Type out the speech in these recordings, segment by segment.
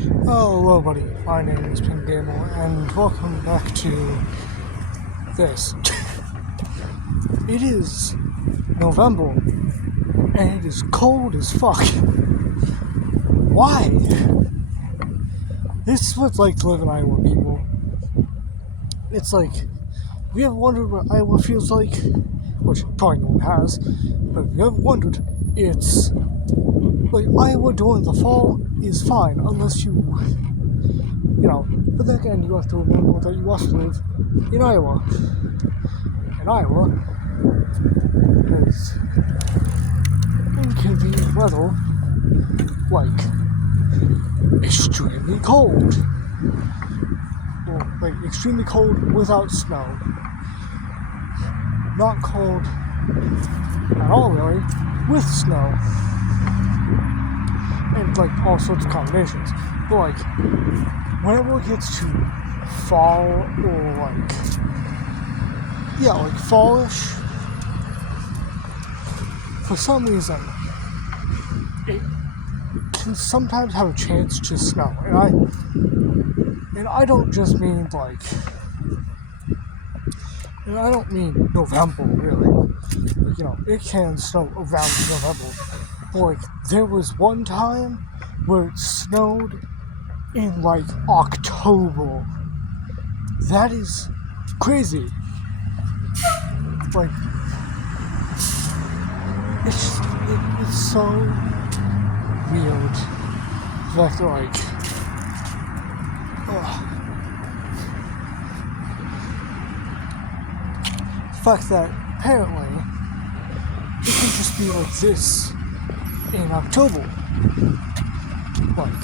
Hello, buddy. My name is Pink Gamble, and welcome back to this. It is November, and it is cold as fuck. Why? This is what it's like to live in Iowa, people. It's like, have you ever wondered what Iowa feels like? Which probably no one has, but if you ever wondered, it's like Iowa during the fall is fine, unless you know, but then again, you have to remember that you also live in Iowa. And Iowa has inconvenient weather, like extremely cold. Or, like, extremely cold without snow. Not cold at all, really, with snow. And, like, all sorts of combinations. But, like, whenever it gets to fall or like fallish, for some reason it can sometimes have a chance to snow. And I don't just mean and I don't mean November really. Like, it can snow around November. But like there was one time where it snowed in like October. That is crazy. Like, it's so weird. The fact that the fact that apparently it can just be like this in October. Like,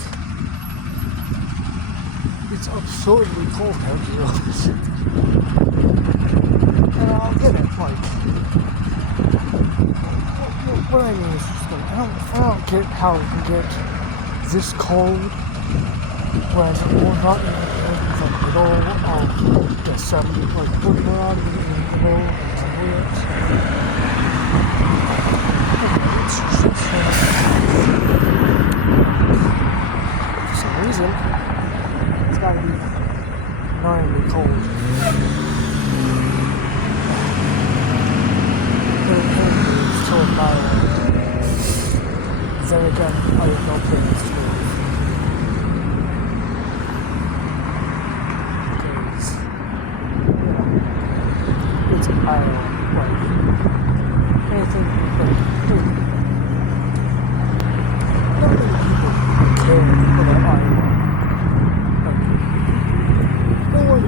it's absurdly cold out here. And I'll get it, like, what I mean is just like, I don't get how it can get this cold when we're not in the middle of December, like, we're not in the middle of January. It's just, for some reason, it's gotta be annoyingly cold. It's so violent. Then again, I have no plans to move. Because, it's Iowa. Like, anything, not many people care about Iowa. No one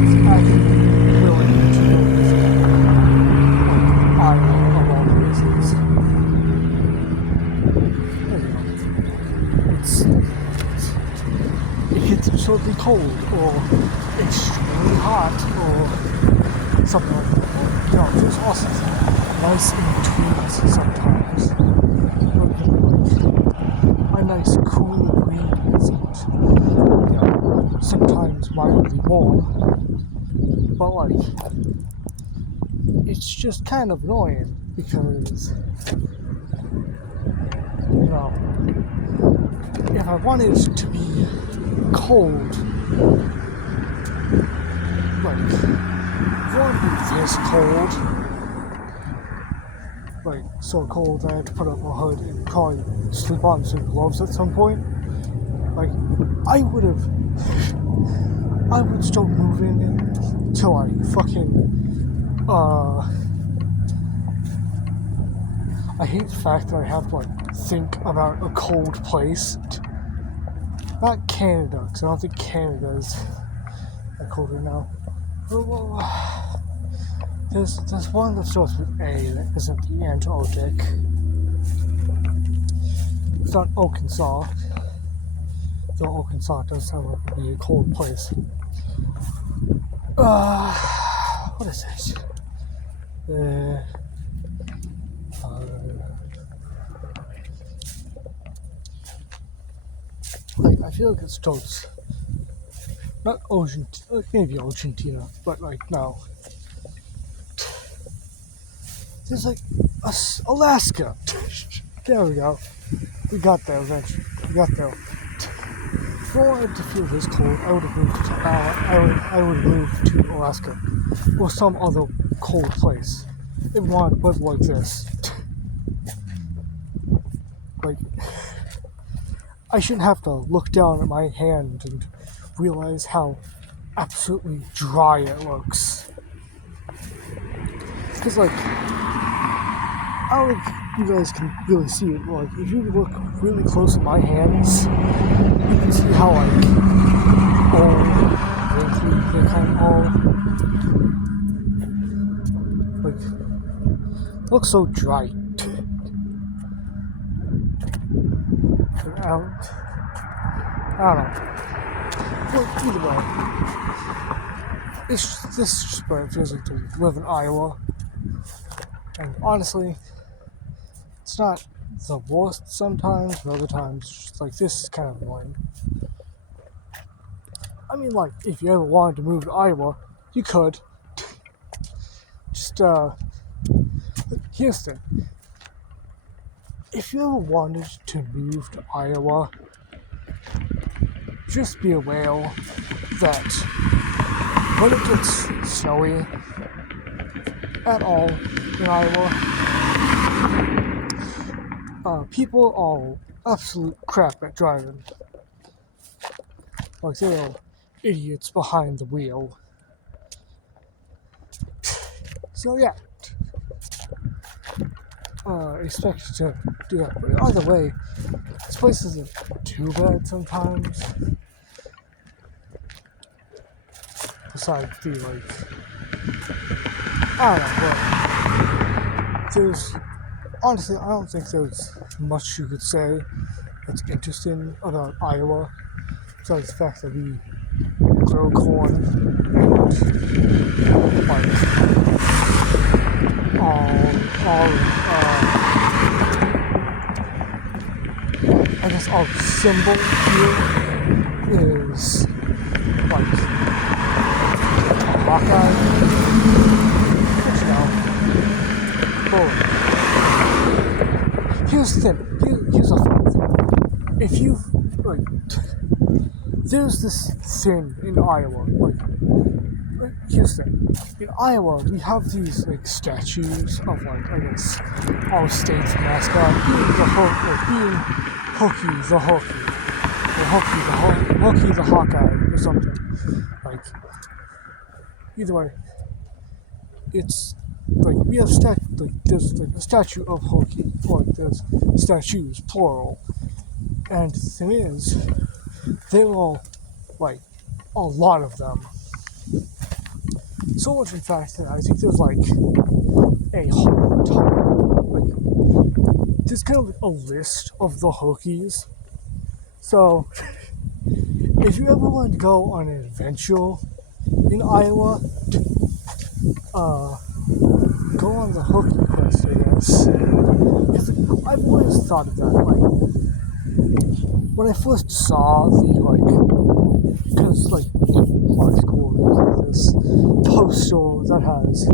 is actually willing to visit Iowa of all places. It gets absurdly cold or extremely hot or something like that. There's also nice in between sometimes. A nice cool breeze and sometimes mildly warm. But like, it's just kind of annoying because if I wanted it to be cold, like, if I wanted to be this cold, like, so cold that I had to put up my hood and probably sleep on some gloves at some point, like, I would start moving to like fucking, I hate the fact that I have to like think about a cold place. Not Canada, because I don't think Canada is that cold right now. There's one that starts with A that isn't the Antarctic. It's not Arkansas. Though Arkansas does sound like it would be a cold place. What is this? Like, I feel like it starts, not Argentina, maybe Argentina, but like, no. There's like Alaska. There we go. We got there eventually. get there. If I wanted to feel this cold, I would have moved to I would have moved to Alaska or some other cold place. It wanted weather like this. Like, I shouldn't have to look down at my hand and realize how absolutely dry it looks. Because, like, I don't think you guys can really see it. Like, if you look really close at my hands, you can see how, like, all wrinkly, they're kind of all, like, looks so dry. I don't know. Well, either way, this is what it feels like to live in Iowa. And honestly, it's not the worst sometimes, but other times, just like, this is kind of annoying. I mean, like, if you ever wanted to move to Iowa, you could. Just, here's the thing. If you ever wanted to move to Iowa, just be aware that when it gets snowy at all in Iowa, people are absolute crap at driving. Like, they are idiots behind the wheel. So yeah, expect to do that. But either way, this place isn't too bad sometimes. Besides the, like, I don't know, but honestly, I don't think there's much you could say that's interesting about Iowa, besides the fact that we grow corn and, like, I guess our symbol here is, like, a Hawkeye, which, here's the thing, here's a fun thing. If you, like, there's this thing in Iowa, like, here's the thing. In Iowa, we have these, like, statues of, like, I guess, our state's mascot, being Hokey the Hokie, or Hokey the Hawkeye, or something. Like, either way, it's, like, we have there's, like, a statue of Hokey, or, like, there's statues, plural, and the thing is, they're all, like, a lot of them. So much, in fact, that I think there's, like, a whole ton, like, there's kind of a list of the Hokies. So, if you ever want to go on an adventure in Iowa, go on the Hokie quest, I guess. I've always thought of that, like, when I first saw the, like, because, like, high school, there's, like, this poster that has,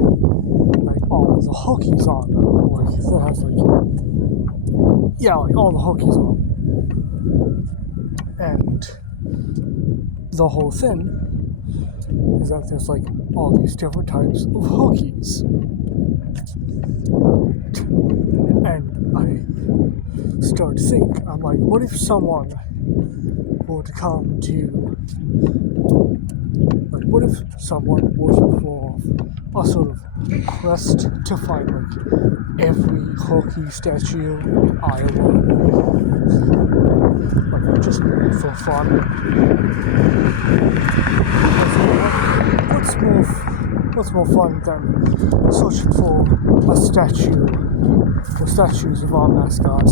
like, all the Hokies on them, like, that has, like, yeah, like, all the Hokies on them. And the whole thing is that there's, like, all these different types of Hokies. And I started to think, I'm like, what if someone were to come to, like, what if someone was for a sort of quest to find, like, every Hokie statue in Iowa, like, just for fun? What's more fun than searching for a statue or statues of our mascot?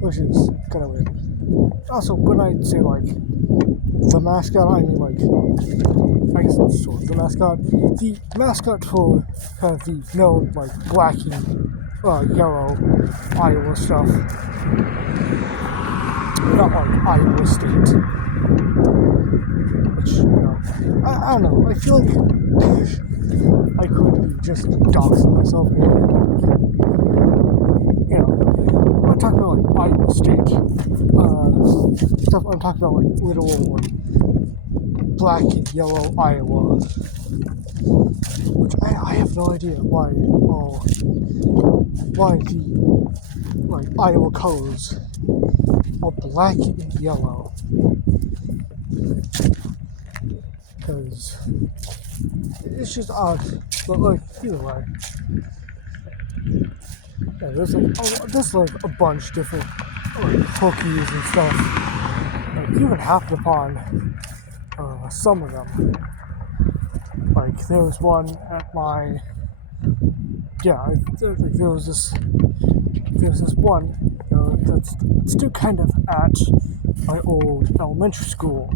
Which is kind of weird. Also, when I say, like, the mascot, I mean, like, I guess it's sort of the mascot for kind of the known, like, black and yellow Iowa stuff. Not like Iowa State. Which, I don't know, I feel like I could be just doxing myself here. I'm talking about like Iowa State stuff. I'm talking about like literal like black and yellow Iowa, which I have no idea why the like Iowa colors are black and yellow, because it's just odd. But like either way, yeah, there's like a bunch different like cookies and stuff. Like you even happened upon some of them. Like there was one at my there was this one that's still kind of at my old elementary school.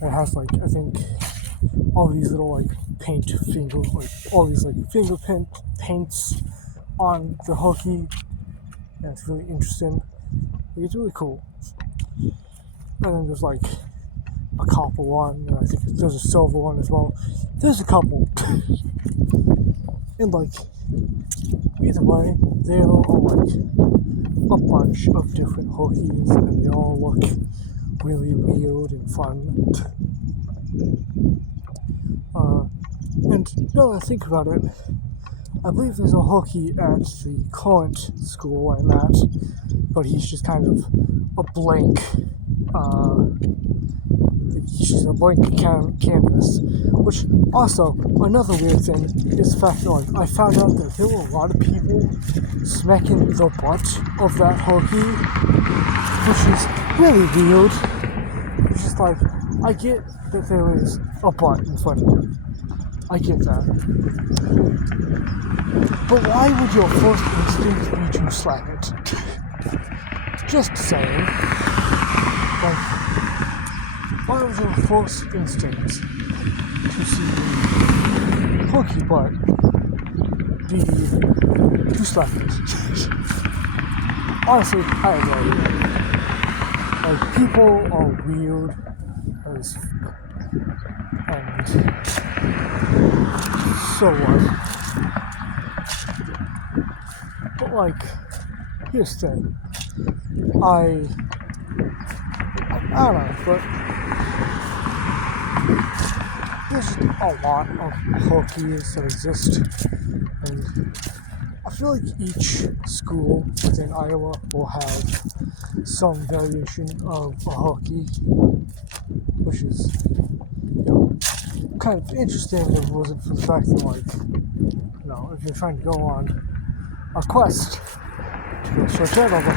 It has like I think all these little like all these like fingerprint paints on the hooky. And it's really interesting. It's really cool. And then there's like a copper one, and I think there's a silver one as well. There's a couple. And like either way, they all are like a bunch of different hookies, and they all look really weird and fun. And now that I think about it, I believe there's a hooky at the current school I'm at, but he's just kind of a blank, he's just a blank canvas. Which also, another weird thing is the fact that like, I found out that there were a lot of people smacking the butt of that hooky, which is really weird. It's just like, I get that there is a butt in front of it. I get that. But why would your first instinct be to slap it? Just saying. Like, why was your first instinct to see the hooky butt be to slap it? Honestly, I have no idea. Like, people are weird as and so what? But like, here's the thing. I don't know, but there's a lot of hookies that exist, and I feel like each school within Iowa will have some variation of a hooky, which is kind of interesting if it wasn't for the fact that like, if you're trying to go on a quest to go search out all the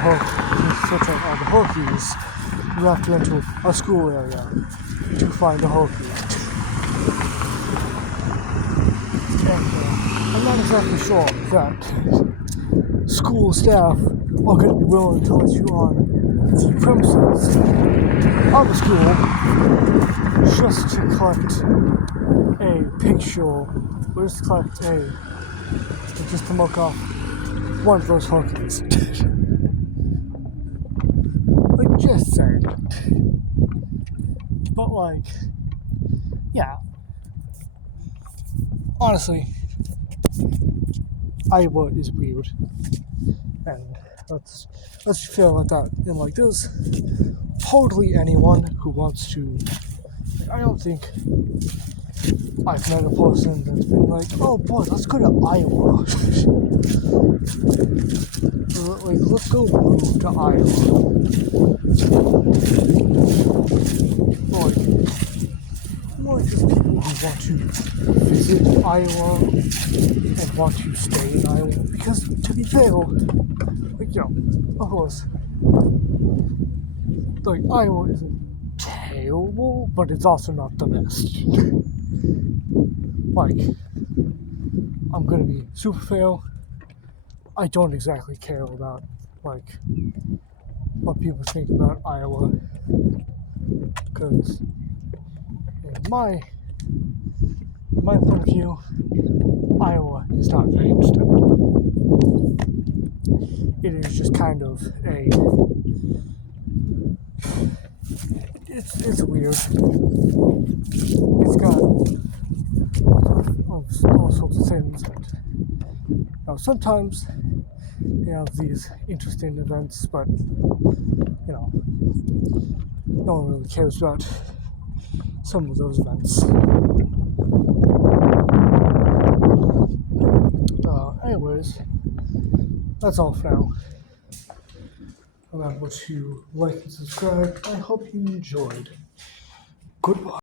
hookies, you have to enter a school area to find a hookie. And I'm not exactly sure that school staff are going to be willing to let you on the premises of the school just to collect a picture, or just to mock off one of those hookies. Like, just saying. But like, yeah. Honestly, Iowa is weird, and let's feel like that. And like, there's totally anyone who wants to. I don't think I've met a person that's been like, oh boy, let's go to Iowa. Like, let's go move to Iowa. Like, more just people who want to visit Iowa and want to stay in Iowa. Because, to be fair, like, of course, like, Iowa isn't terrible, but it's also not the best. Like, I'm gonna be super fair. I don't exactly care about, like, what people think about Iowa. Because, in my point of view, Iowa is not very interesting. It is just kind of it's weird. It's got all sorts of things that, sometimes they have these interesting events, but you know, no one really cares about some of those events. Anyways, that's all for now. Remember to like and subscribe. I hope you enjoyed. Goodbye.